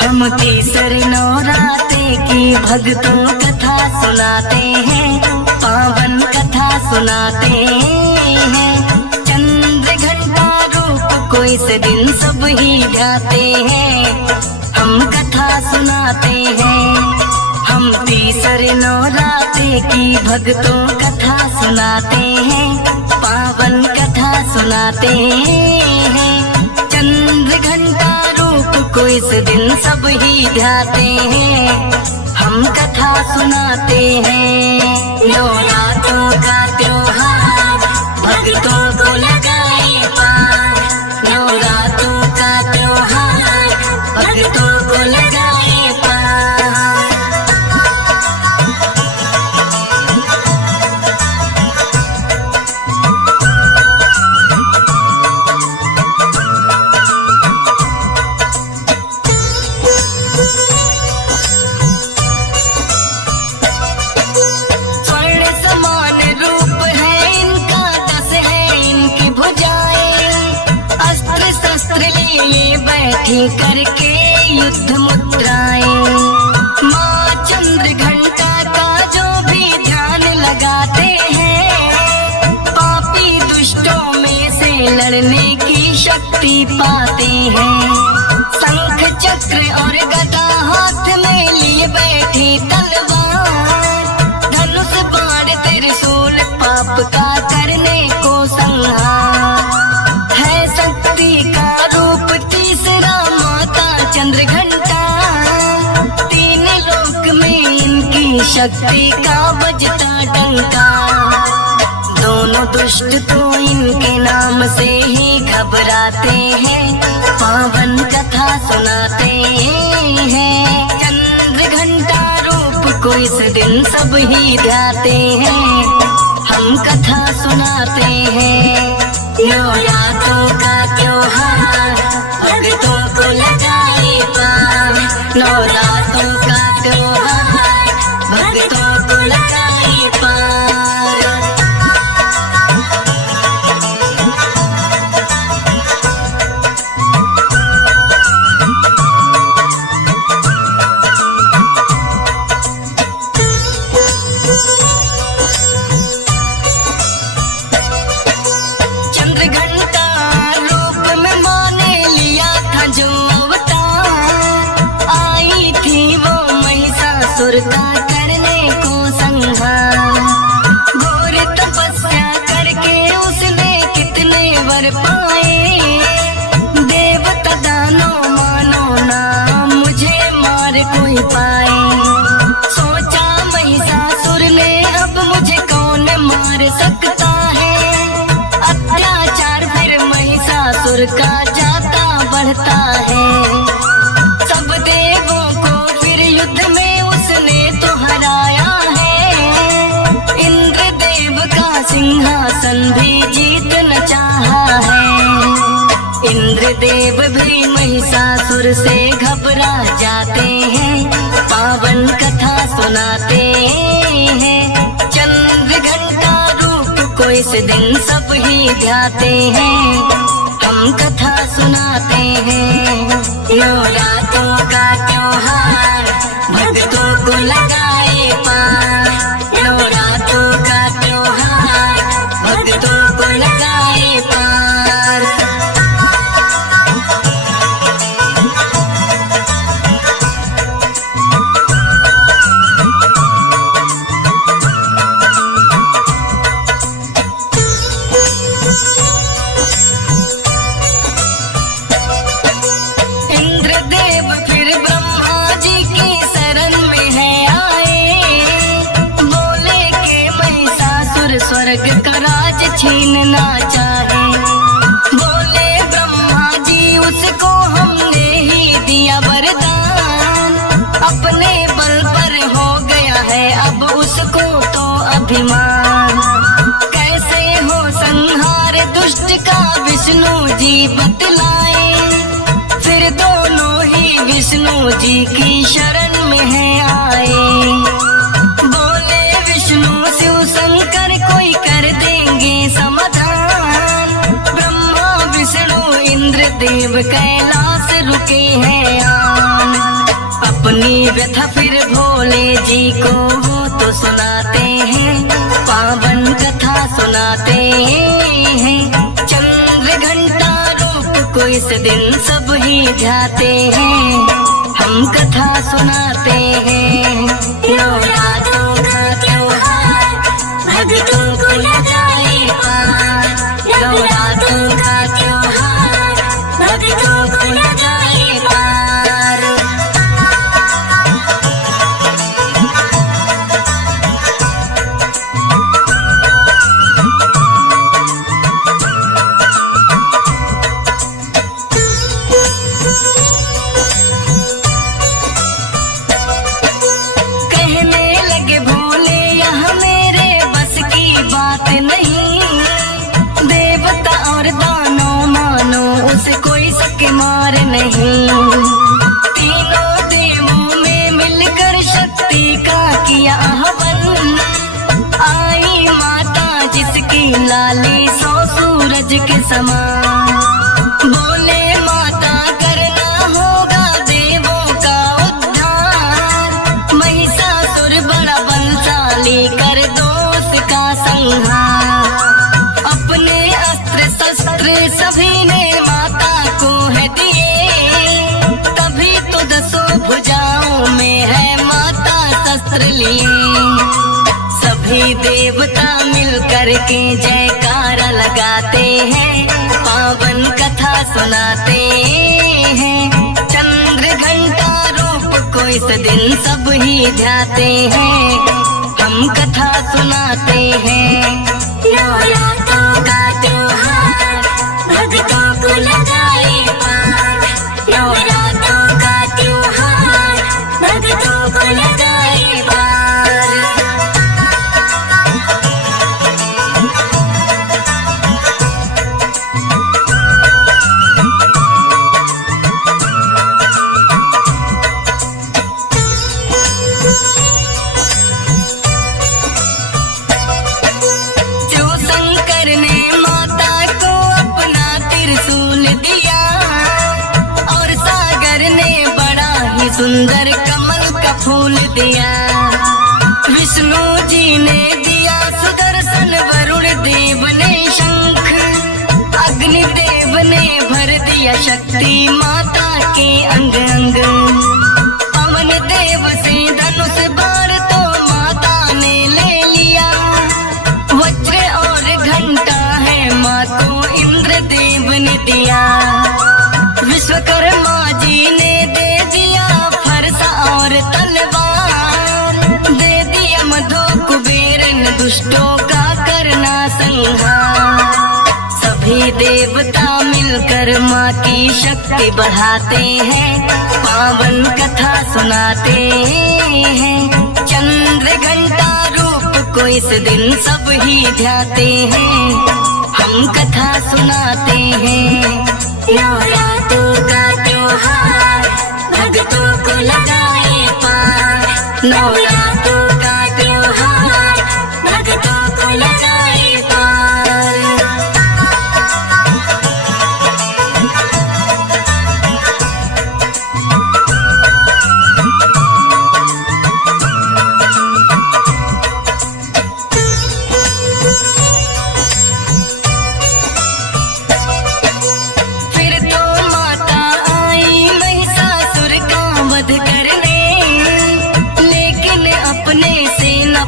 हम तीसरे नवरात्रे की भक्तों कथा सुनाते हैं, पावन कथा सुनाते हैं। चंद्र घंटा रूप को इस दिन सब ही ध्याते हैं, हम कथा सुनाते हैं। हम तीसरे नवरात्रे की भक्तों कथा सुनाते हैं, पावन कथा सुनाते हैं। चंद्र घंटा रूप को इस दिन सब ही ध्याते हैं, हम कथा सुनाते हैं। नवरात्रों का त्योहार भक्तों को लगाए पार, नवरात्रों का त्योहार भक्तों को लगाए पार। बैठी करके युद्ध मुद्राएं, माँ चंद्र घंटा का जो भी ध्यान लगाते हैं, पापी दुष्टों में से लड़ने की शक्ति पाते हैं। शंख चक्र और गदा हाथ में लिए बैठी तलवार, धनुष बाण त्रिशूल पाप का करने को संहार। है शक्ति का रूप तीसरा माता चंद्र घंटा, तीन लोक में इनकी शक्ति का बजता डंका। दोनों दुष्ट तो इनके नाम से ही घबराते हैं, पावन कथा सुनाते हैं। चंद्र घंटा रूप को इस दिन सब ही ध्याते हैं, हम कथा सुनाते हैं। नवरात्रों का त्योहार भक्तों को लगाए पार, नवरात्रों का त्योहार भक्तों को लगाए पार। सुरता करने को संहार, घोर तपस्या करके उसने कितने वर पाए। देवता दानो मानो ना मुझे मार कोई पाए। सोचा महिषासुर ने अब मुझे कौन मार सकता है। अत्याचार फिर महिषासुर का जाता बढ़ता है। सब देवों को फिर युद्ध में तो हराया है। इंद्र देव का सिंहासन भी जीतना चाहा है। इंद्र देव भी महिषासुर से घबरा जाते हैं, पावन कथा सुनाते हैं। चंद्र घंटा रूप को इस दिन सब ही ध्याते हैं, हम कथा सुनाते हैं। नवरात्रों का त्योहार भक्तों को लगाए पार, नवरात्रों का त्योहार भक्तों को लगाए पार। इंद्रदेव फिर ब्रह्मा जी की शरण में है आए। बोले के महिषासुर स्वर्ग का राज छीनना चाहे। बोले ब्रह्मा जी उसको हमने ही दिया वरदान, अपने बल पर हो गया है अब उसको तो अभिमान। कैसे हो संहार दुष्ट का विष्णु जी बतलाए। फिर दोनों ही विष्णु जी की शरण में है आए। बोले विष्णु शिव शंकर कोई कर देंगे समाधान। ब्रह्मा विष्णु इंद्र देव देव कैलाश रुके हैं आन। अपनी व्यथा फिर भोले जी को वो तो सुनाते हैं, पावन कथा सुनाते हैं। चंद्र घंटा रूप को इस दिन सब ही ध्याते हैं, हम कथा सुनाते हैं। नवरात्रों का त्योहार भक्तों को लगाए पार, नवरात्रों का त्योहार भक्तों को लगाए पार। मार नहीं, तीनों देवों में मिलकर शक्ति का किया हवन। आई माता जिसकी लाली सौ सूरज के समान, बोले माता करना होगा देवों का उद्धार। महिषासुर बड़ा बलशाली कर दो उसका संहार। अपने अस्त्र शस्त्र सभी ने माता को है दिए, तभी तो दसों भुजाओं में है माता शस्त्र लिए। सभी देवता मिल कर के जयकारा लगाते हैं, पावन कथा सुनाते हैं। चंद्र घंटा रूप को इस दिन सब ही ध्याते हैं, हम कथा सुनाते हैं। नवरात्रों का त्योहार भक्तों को लगाए पार, नवरात्रों का त्योहार भक्तों को लगाए पार। सुंदर कमल का फूल दिया, विष्णु जी ने दिया सुदर्शन, वरुण देव ने शंख, अग्नि देव ने भर दिया शक्ति माता के अंग अंग। पवन देव से धनुष बाण तो माता ने ले लिया, वज्र और घंटा है माँ को इंद्र देव ने दिया। विश्वकर्मा जी ने दे दिया फरसा और तलवार, दे दिया मधु कुबेर ने दुष्टों का करना संहार। सभी देवता मिलकर माँ की शक्ति बढ़ाते हैं, पावन कथा सुनाते हैं। चंद्र घंटा रूप को इस दिन सब ही ध्याते हैं, हम कथा सुनाते हैं। नवरात्रों का त्योहार भक्तों को लगाए पार, नवरात्रों का त्योहार भक्तों को लगाए पार।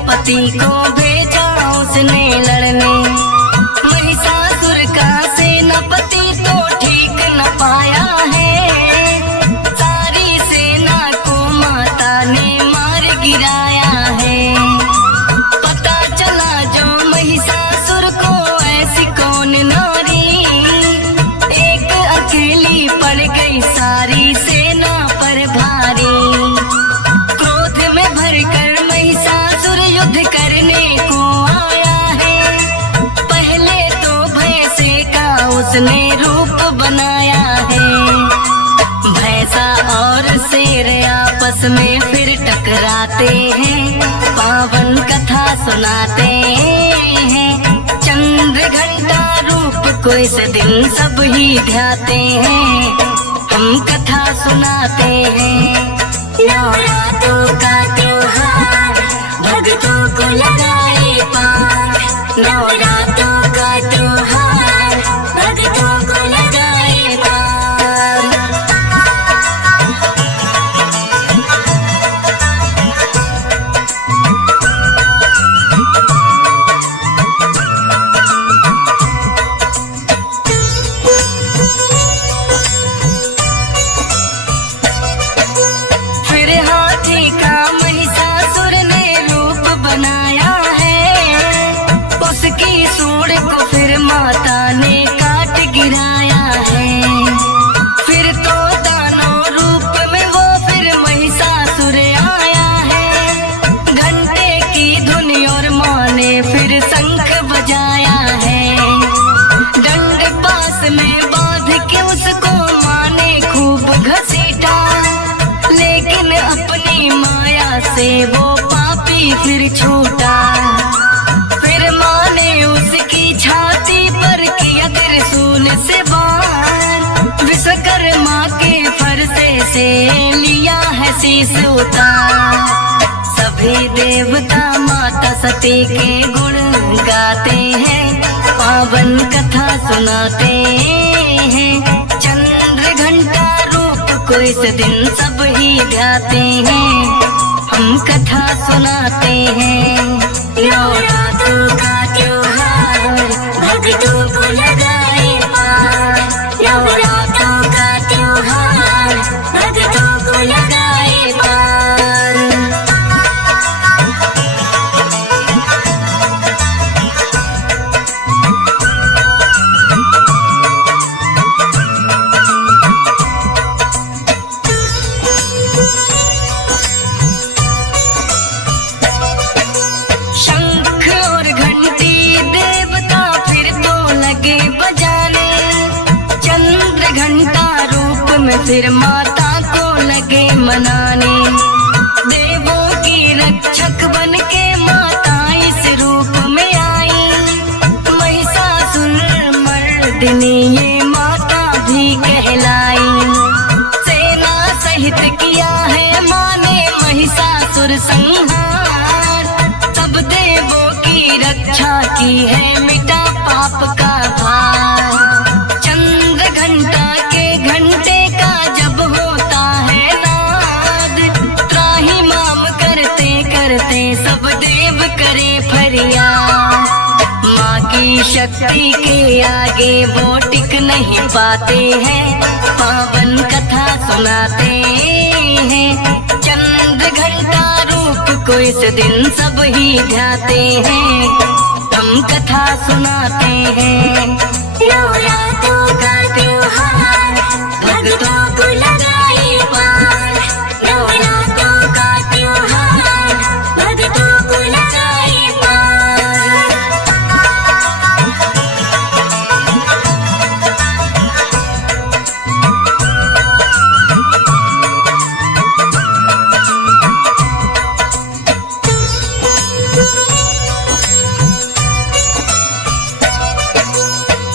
पति को भेजा उसने लड़ने, महिषासुर का सेनापति तो ठीक न पाया है। सारी सेना को माता ने मार गिराया है। पता चला जो महिषासुर को ऐसी कौन नारी, एक अकेली पड़ गई सारी सेना पर भारी। क्रोध में भरकर महिषासुर युद्ध करने को आया है। पहले तो भैंसे का उसने रूप बनाया है। भैंसा और शेर आपस में फिर टकराते हैं, पावन कथा सुनाते हैं। चंद्र घंटा रूप को इस दिन सब ही ध्याते हैं, हम कथा सुनाते हैं। नवरात्रों का त्योहार भक्तों को लगाए पार, नवरात्रों का त्योहार भक्तों को लगाए पार। फिर हाथी का महिषासुर ने रूप बनाया है, उसकी सूंड को फिर माता ने काट गिराया है। फिर तो दानव रूप में वो फिर महिषासुर आया है, घंटे की धुन और माँ ने फिर शंख बजाया है। डंड पास में बांध के उसको माँ ने खूब घसीटा, लेकिन अपनी माया से वो पापी फिर छूटा। फिर माँ ने उसकी छाती पर किया त्रिशूल से वार, विश्वकर्मा के फरसे से लिया है शीश उतार। सभी देवता माता सती के गुण गाते हैं, पावन कथा सुनाते हैं। चंद्र घंटा रूप को इस दिन सब ही ध्याते हैं, हम कथा सुनाते हैं। नवरात्रों का त्योहार भक्तों को लगाए पार, नवरात्रों का त्योहार भक्तों को लगाए पार। शंख और घंटी देवता फिर तो लगे बजाने, चंद्र घंटा रूप में फिर माता को लगे मनाने। देवों की रक्षक बन के माता इस रूप में आई, महिषासुर मर्दिनी ये माता भी कहलाई। सेना सहित किया है माँ ने महिषासुर संहार, सब देवों की रक्षा की है मिटा पाप का भार। चंद्र घंटा के घंटे का जब होता है नाद, त्राही माम करते करते सब देव करे फरियाद। माँ की शक्ति के आगे वो टिक नहीं पाते हैं, पावन कथा सुनाते हैं। चंद्र घंटा रूप को इस दिन सब ही ध्याते हैं, हम कथा सुनाते हैं। नवरात्रों का त्योहार भक्तों को लगाए पार, नवरात्रों का त्योहार भक्तों को लगाए पार।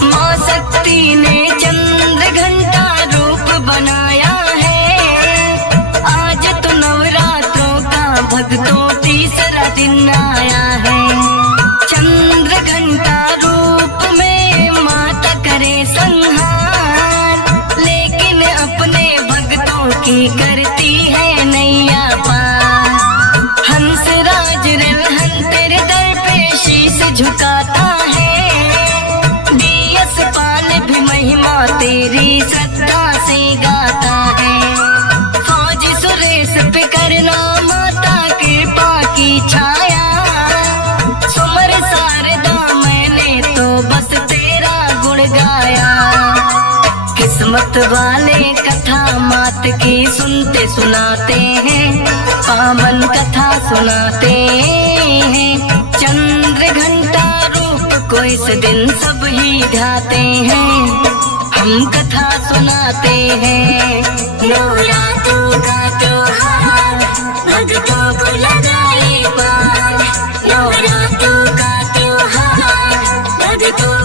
माँ शक्ति ने चंद्र घंटा रूप बनाया है, आज तो नवरात्रों का भक्तों तीसरा दिन आया है। चंद्र घंटा रूप में माता करे संहार, लेकिन अपने भक्तों की करती है नैया पार। हंसराज रलहन तेरे दर पे शीश झुकाता है, डीएस पाल भी महिमा तेरी श्रद्धा से गाता है। फौजी सुरेश पे करना माता कृपा की छाया, सुमर शारदा मैंने तो बस तेरा गुण गाया। किस्मत वाले कथा मात की सुनते सुनाते हैं, पावन कथा सुनाते हैं। चंद्र घंटा रूप को इस दिन सब ही ध्याते हैं, हम कथा सुनाते हैं। नवरात्रों का त्योहार भक्तों को लगाए पार, नवरात्रों का त्योहार भक्तों